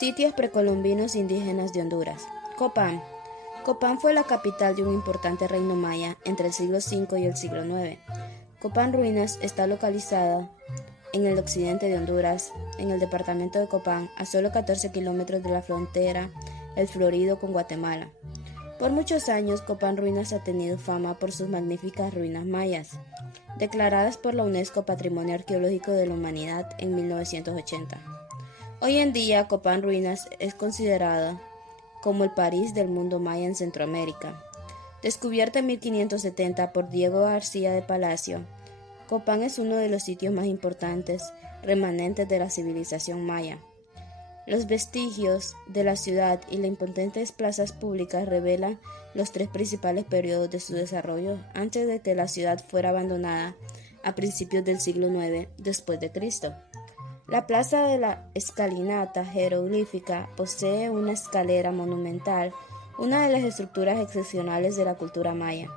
Sitios precolombinos indígenas de Honduras. Copán. Copán fue la capital de un importante reino maya entre el siglo V y el siglo IX. Copán Ruinas está localizada en el occidente de Honduras, en el departamento de Copán, a solo 14 kilómetros de la frontera El Florido con Guatemala. Por muchos años, Copán Ruinas ha tenido fama por sus magníficas ruinas mayas, declaradas por la UNESCO Patrimonio Arqueológico de la Humanidad en 1980. Hoy en día, Copán Ruinas es considerada como el París del mundo maya en Centroamérica. Descubierta en 1570 por Diego García de Palacio, Copán es uno de los sitios más importantes remanentes de la civilización maya. Los vestigios de la ciudad y las imponentes plazas públicas revelan los tres principales periodos de su desarrollo antes de que la ciudad fuera abandonada a principios del siglo IX después de Cristo. La plaza de la escalinata jeroglífica posee una escalera monumental, una de las estructuras excepcionales de la cultura maya.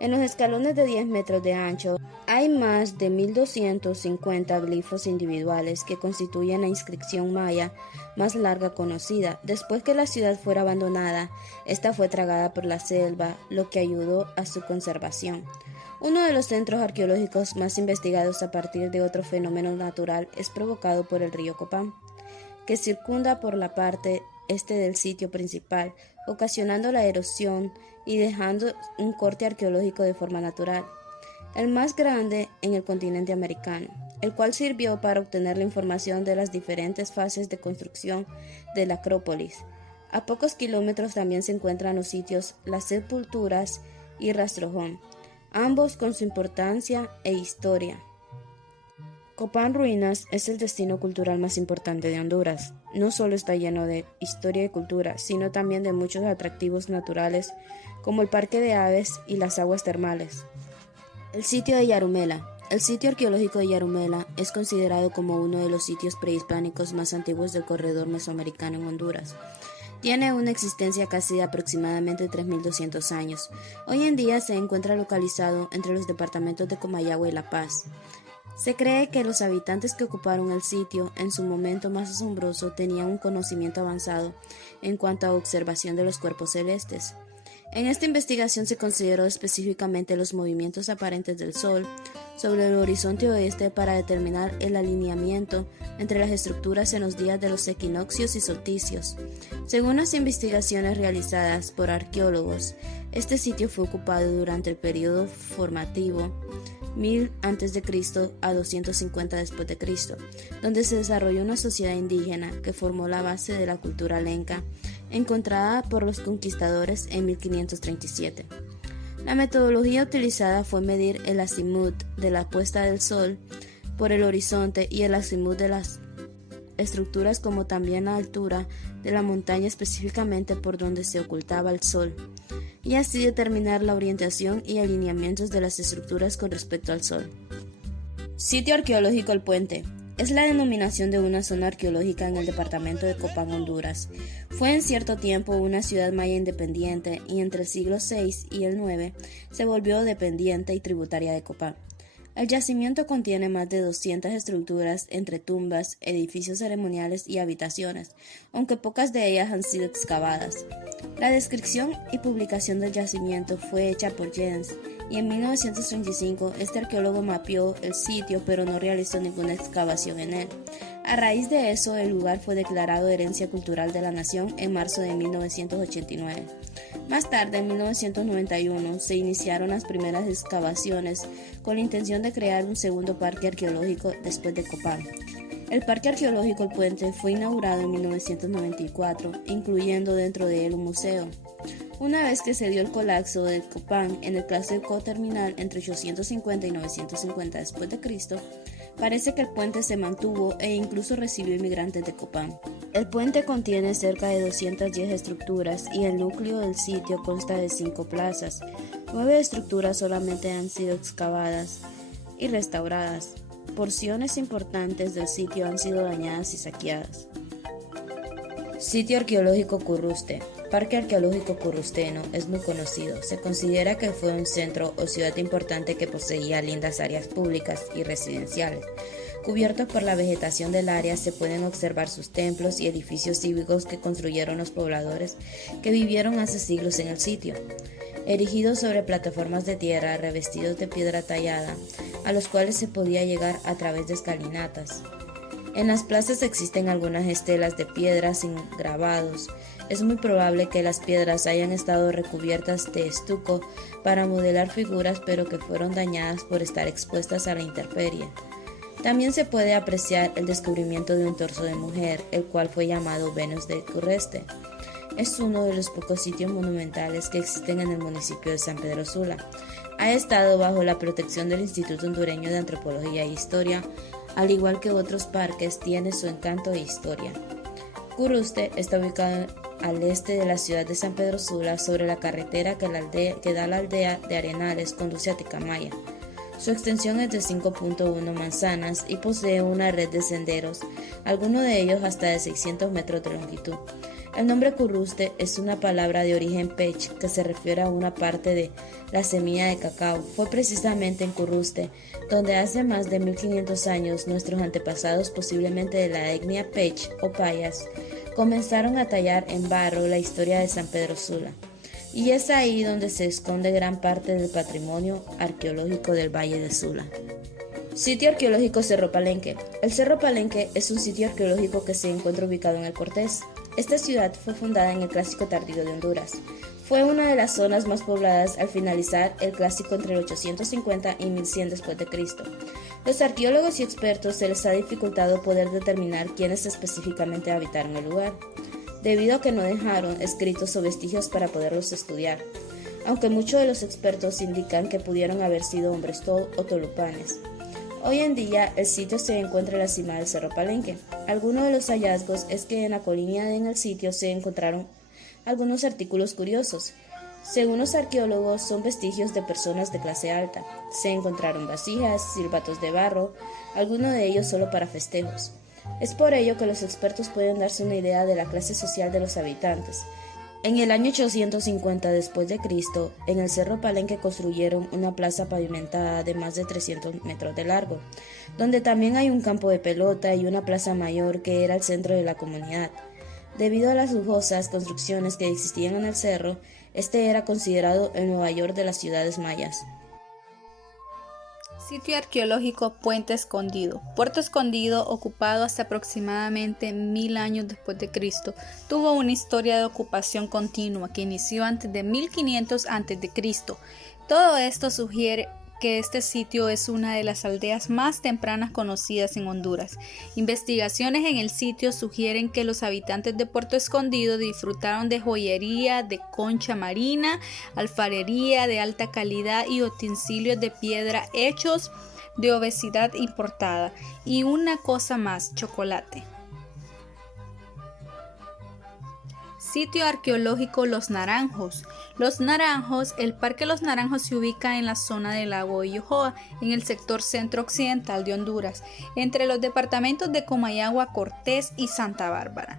En los escalones de 10 metros de ancho hay más de 1250 glifos individuales que constituyen la inscripción maya más larga conocida. Después que la ciudad fuera abandonada, esta fue tragada por la selva, lo que ayudó a su conservación. Uno de los centros arqueológicos más investigados a partir de otro fenómeno natural es provocado por el río Copán, que circunda por la parte este del sitio principal, ocasionando la erosión y dejando un corte arqueológico de forma natural, el más grande en el continente americano, el cual sirvió para obtener la información de las diferentes fases de construcción de la Acrópolis. A pocos kilómetros también se encuentran los sitios Las Sepulturas y Rastrojón, ambos con su importancia e historia. Copán Ruinas es el destino cultural más importante de Honduras. No solo está lleno de historia y cultura, sino también de muchos atractivos naturales como el parque de aves y las aguas termales. El sitio de Yarumela. El sitio arqueológico de Yarumela es considerado como uno de los sitios prehispánicos más antiguos del corredor mesoamericano en Honduras. Tiene una existencia casi de aproximadamente 3.200 años. Hoy en día se encuentra localizado entre los departamentos de Comayagua y La Paz. Se cree que los habitantes que ocuparon el sitio en su momento más asombroso tenían un conocimiento avanzado en cuanto a observación de los cuerpos celestes. En esta investigación se consideró específicamente los movimientos aparentes del Sol sobre el horizonte oeste para determinar el alineamiento entre las estructuras en los días de los equinoccios y solsticios. Según las investigaciones realizadas por arqueólogos, este sitio fue ocupado durante el periodo formativo 1000 a.C. a 250 después de Cristo, donde se desarrolló una sociedad indígena que formó la base de la cultura lenca, encontrada por los conquistadores en 1537. La metodología utilizada fue medir el azimut de la puesta del sol por el horizonte y el azimut de las estructuras, como también la altura de la montaña específicamente por donde se ocultaba el sol, y así determinar la orientación y alineamientos de las estructuras con respecto al sol. Sitio arqueológico El Puente. Es la denominación de una zona arqueológica en el departamento de Copán, Honduras. Fue en cierto tiempo una ciudad maya independiente y entre el siglo VI y el IX se volvió dependiente y tributaria de Copán. El yacimiento contiene más de 200 estructuras entre tumbas, edificios ceremoniales y habitaciones, aunque pocas de ellas han sido excavadas. La descripción y publicación del yacimiento fue hecha por Jens, y en 1935 este arqueólogo mapeó el sitio pero no realizó ninguna excavación en él. A raíz de eso, el lugar fue declarado Herencia Cultural de la Nación en marzo de 1989. Más tarde, en 1991, se iniciaron las primeras excavaciones con la intención de crear un segundo parque arqueológico después de Copán. El Parque Arqueológico El Puente fue inaugurado en 1994, incluyendo dentro de él un museo. Una vez que se dio el colapso de Copán en el clásico terminal entre 850 y 950 después de Cristo, parece que el puente se mantuvo e incluso recibió inmigrantes de Copán. El puente contiene cerca de 210 estructuras y el núcleo del sitio consta de 5 plazas. 9 estructuras solamente han sido excavadas y restauradas. Porciones importantes del sitio han sido dañadas y saqueadas. Sitio arqueológico Curruste. Parque Arqueológico Currusteno es muy conocido. Se considera que fue un centro o ciudad importante que poseía lindas áreas públicas y residenciales, Cubiertos por la vegetación del área se pueden observar sus templos y edificios cívicos que construyeron los pobladores que vivieron hace siglos en el sitio, erigidos sobre plataformas de tierra revestidos de piedra tallada, a los cuales se podía llegar a través de escalinatas. En las plazas existen algunas estelas de piedra sin grabados. Es muy probable que las piedras hayan estado recubiertas de estuco para modelar figuras, pero que fueron dañadas por estar expuestas a la intemperie. También se puede apreciar el descubrimiento de un torso de mujer, el cual fue llamado Venus de Curreste. Es uno de los pocos sitios monumentales que existen en el municipio de San Pedro Sula. Ha estado bajo la protección del Instituto Hondureño de Antropología e Historia, al igual que otros parques, tiene su encanto e historia. Curruste está ubicado al este de la ciudad de San Pedro Sula, sobre la carretera que da a la aldea de Arenales conduce a Ticamaya. Su extensión es de 5.1 manzanas y posee una red de senderos, algunos de ellos hasta de 600 metros de longitud. El nombre Curruste es una palabra de origen pech que se refiere a una parte de la semilla de cacao. Fue precisamente en Curruste donde hace más de 1500 años nuestros antepasados, posiblemente de la etnia pech o payas, comenzaron a tallar en barro la historia de San Pedro Sula. Y es ahí donde se esconde gran parte del patrimonio arqueológico del Valle de Sula. Sitio arqueológico Cerro Palenque. El Cerro Palenque es un sitio arqueológico que se encuentra ubicado en el Cortés. Esta ciudad fue fundada en el Clásico Tardío de Honduras. Fue una de las zonas más pobladas al finalizar el Clásico entre el 850 y 1100 después de Cristo. Los arqueólogos y expertos se les ha dificultado poder determinar quiénes específicamente habitaron el lugar, debido a que no dejaron escritos o vestigios para poderlos estudiar, aunque muchos de los expertos indican que pudieron haber sido hombres o tolupanes. Hoy en día el sitio se encuentra en la cima del Cerro Palenque. Algunos de los hallazgos es que en la colina en el sitio se encontraron algunos artículos curiosos. Según los arqueólogos, son vestigios de personas de clase alta. Se encontraron vasijas, silbatos de barro, algunos de ellos solo para festejos. Es por ello que los expertos pueden darse una idea de la clase social de los habitantes. En el año 850 después de Cristo, en el Cerro Palenque construyeron una plaza pavimentada de más de 300 metros de largo, donde también hay un campo de pelota y una plaza mayor que era el centro de la comunidad. Debido a las lujosas construcciones que existían en el cerro, este era considerado el Nueva York de las ciudades mayas. Sitio arqueológico Puente Escondido. Puerto Escondido, ocupado hasta aproximadamente 1000 años después de Cristo, tuvo una historia de ocupación continua que inició antes de 1500 a.C. Todo esto sugiere que este sitio es una de las aldeas más tempranas conocidas en Honduras. Investigaciones en el sitio sugieren que los habitantes de Puerto Escondido disfrutaron de joyería, de concha marina, alfarería de alta calidad y utensilios de piedra hechos de obesidad importada. Y una cosa más, chocolate. Sitio arqueológico Los Naranjos. Los Naranjos, el Parque Los Naranjos se ubica en la zona del lago Illojoa, en el sector centro-occidental de Honduras, entre los departamentos de Comayagua, Cortés y Santa Bárbara.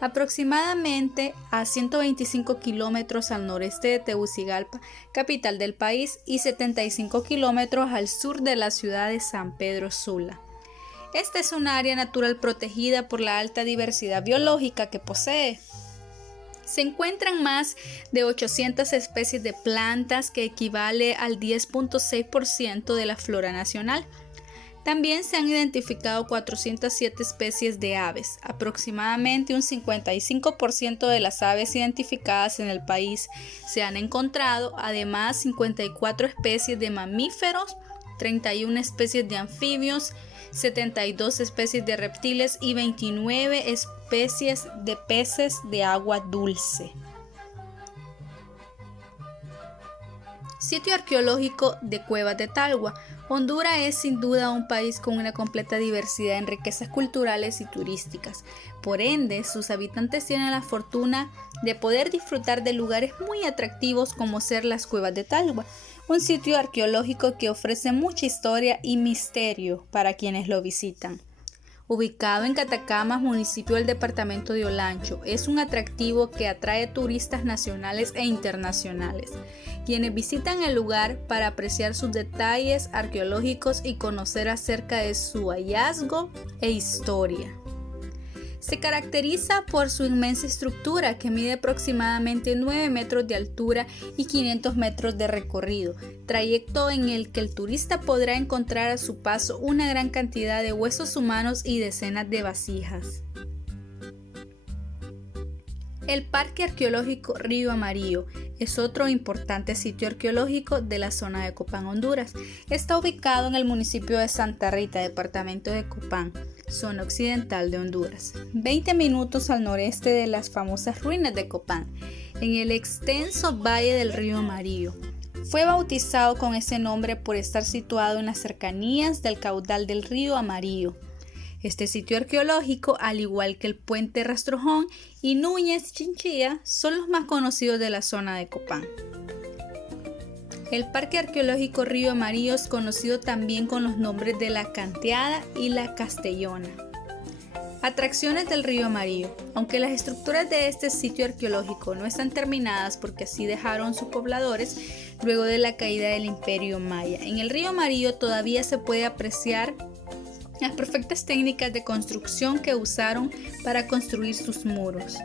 Aproximadamente a 125 kilómetros al noreste de Tegucigalpa, capital del país, y 75 kilómetros al sur de la ciudad de San Pedro Sula. Esta es un área natural protegida por la alta diversidad biológica que posee. Se encuentran más de 800 especies de plantas, que equivale al 10.6% de la flora nacional. También se han identificado 407 especies de aves. Aproximadamente un 55% de las aves identificadas en el país se han encontrado, además 54 especies de mamíferos, 31 especies de anfibios, 72 especies de reptiles y 29 especies de peces de agua dulce. Sitio arqueológico de Cuevas de Talgua. Honduras es sin duda un país con una completa diversidad en riquezas culturales y turísticas. Por ende, sus habitantes tienen la fortuna de poder disfrutar de lugares muy atractivos como ser las Cuevas de Talgua, un sitio arqueológico que ofrece mucha historia y misterio para quienes lo visitan. ubicado en Catacamas, municipio del departamento de Olancho. Es un atractivo que atrae turistas nacionales e internacionales, quienes visitan el lugar para apreciar sus detalles arqueológicos y conocer acerca de su hallazgo e historia. Se caracteriza por su inmensa estructura, que mide aproximadamente 9 metros de altura y 500 metros de recorrido, trayecto en el que el turista podrá encontrar a su paso una gran cantidad de huesos humanos y decenas de vasijas. El Parque Arqueológico Río Amarillo es otro importante sitio arqueológico de la zona de Copán, Honduras. Está ubicado en el municipio de Santa Rita, departamento de Copán, zona occidental de Honduras, 20 minutos al noreste de las famosas ruinas de Copán, en el extenso valle del Río Amarillo. Fue bautizado con ese nombre por estar situado en las cercanías del caudal del Río Amarillo. Este sitio arqueológico, al igual que el puente Rastrojón y Núñez Chinchilla, son los más conocidos de la zona de Copán. El Parque Arqueológico Río Amarillo es conocido también con los nombres de La Canteada y La Castellona. Atracciones del Río Amarillo. Aunque las estructuras de este sitio arqueológico no están terminadas porque así dejaron sus pobladores luego de la caída del Imperio Maya, en el Río Amarillo todavía se puede apreciar las perfectas técnicas de construcción que usaron para construir sus muros.